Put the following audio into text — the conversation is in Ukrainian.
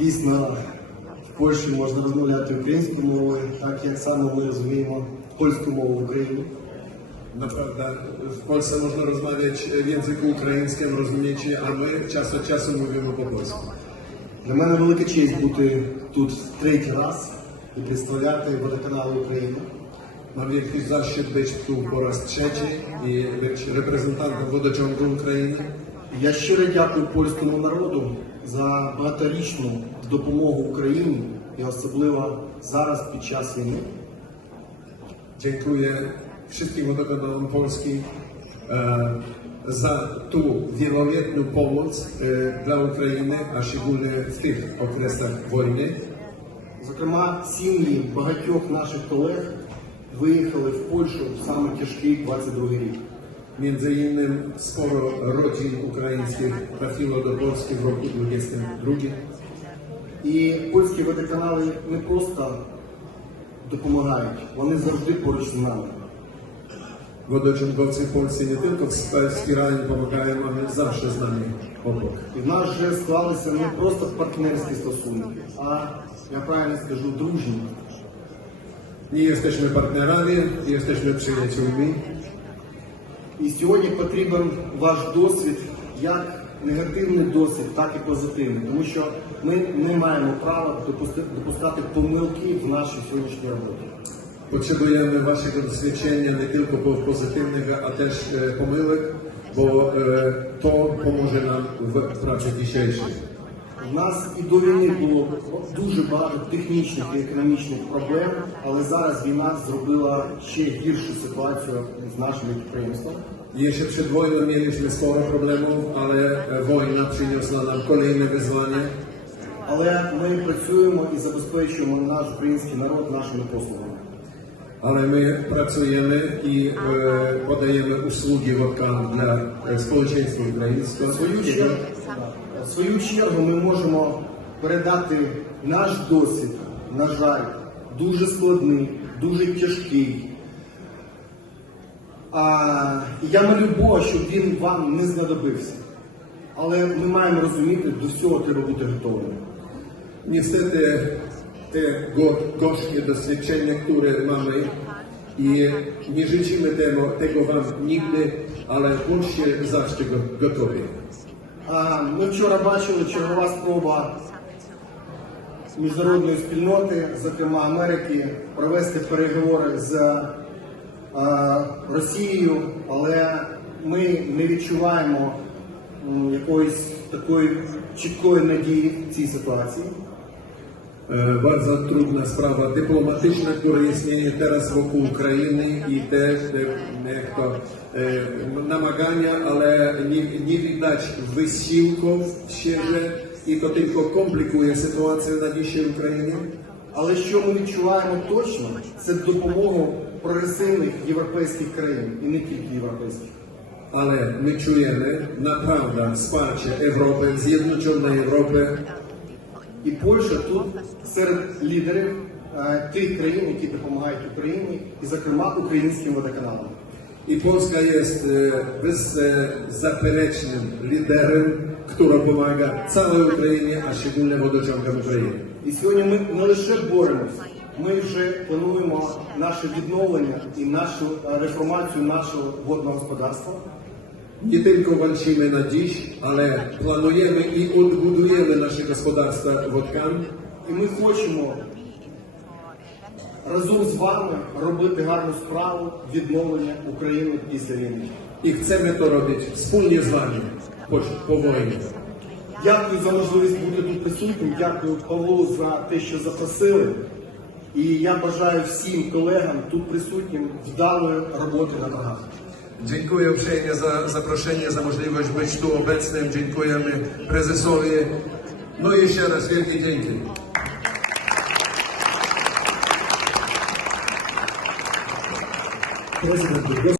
Дійсно, в Польщі можна розмовляти українською мовою, так як само ми розуміємо польську мову в Україні. Naprawdę w Polsce można rozmawiać w języku ukraińskim, rozumiecie, a my czas od czasu mówimy po polsku. Для мене велика честь бути тут в третій раз і представляти водоканал України. Mam wielki zaszczyt być tu po raz trzeci i być reprezentantem wodociągu Ukrainy. Я щиро дякую польському народу за багаторічну допомогу Україні і особливо зараз під час війни. Dziękuję wszystkim wodokananom Polski za tu wieloletnią pomoc dla Ukrainy, a szczególnie w tych okresach wojny. Зокрема, сім'ї багатьох наших колег виїхали в Польщу в саме тяжкий 22 рік. Między innymi sporo rodzin ukraińskich trafiło do Polski w roku 22. І польські водоканали не просто допомагають, вони завжди поруч з нами. Wodociągowcy polscy nie tylko wspierają, pomagają, ale zawsze z nami obok. І в нас вже склалися не просто партнерські стосунки, а я правильно скажу, дружні. Nie jesteśmy partnerami, jesteśmy przyjaciółmi. І сьогодні потрібен ваш досвід, як негативний досвід, так і позитивний, тому що ми не маємо права допускати помилки в нашій сьогоднішній роботі. Potrzebujemy Waszego doświadczenia nie tylko a też e, pomyłek, bo нам to pomoże nam w pracy dzisiejszej. У нас і до війни було дуже багато технічних і економічних проблем, але зараз війна зробила ще гіршу ситуацію з нашими підприємствами. Jeszcze przed wojną mieliśmy sporo problemów, ale e, wojna przyniosła nam kolejne wyzwanie. Але ми працюємо і забезпечуємо наш український народ нашими послугами. Ale my pracujemy i e, podajemy usługi wodka dla e, społeczeństwa В ukraińskiego. свою чергу, в свою чергу ми можемо передати наш досвід, на жаль, дуже складний, дуже тяжкий. А, і я молю Бога, щоб він вам не знадобився. Але ми маємо розуміти, до всього треба бути готовим. Niestety go, gorzkie doświadczenia, które mamy i nie życzymy temu, tego Wam nigdy, ale bądźcie zawsze gotowi. А, Ми вчора бачили чергова спроба міжнародної спільноти, зокрема Америки, провести переговори з а, Росією, але ми не відчуваємо якоїсь такої чіткої надії в цій ситуації. E, Bardzo trudna sprawa dyplomatyczna, która istnieje teraz wokół Ukrainy i te, te jak to, e, namagania, ale nie, nie widać wysiłków świeże i to tylko komplikuje sytuację na dzisiaj Ukrainy. Але що ми відчуваємо точно, це допомогу прогресивних європейських країн і не тільки європейських. Ale my czujemy naprawdę wsparcie Europy, Zjednoczonej Europy, І Польща тут серед лідерів е, тих країн, які допомагають Україні, і, зокрема, українським водоканалам. i Polska jest e, bezzaperecznym liderem, która pomaga całej Ukrainie, a szczególnie wodociągom Ukrainy. І сьогодні ми не лише боремося, ми вже плануємо наше відновлення і нашу е, реформацію нашого водного господарства. Nie tylko walczymy na dziś, ale planujemy i odbudujemy nasze gospodarstwa wodkami І ми хочемо разом з вами робити гарну справу відновлення України після війни. i chcemy to robić wspólnie z Wami po, po wojnie. Дякую за можливість бути тут присутнім. Дякую Павлу за те, що запросили. І я бажаю всім колегам тут присутнім вдалої роботи на ногах. Dziękuję uprzejmie za zaproszenie, za możliwość być tu obecnym. Dziękujemy prezesowi. No i jeszcze raz wielkie dzięki.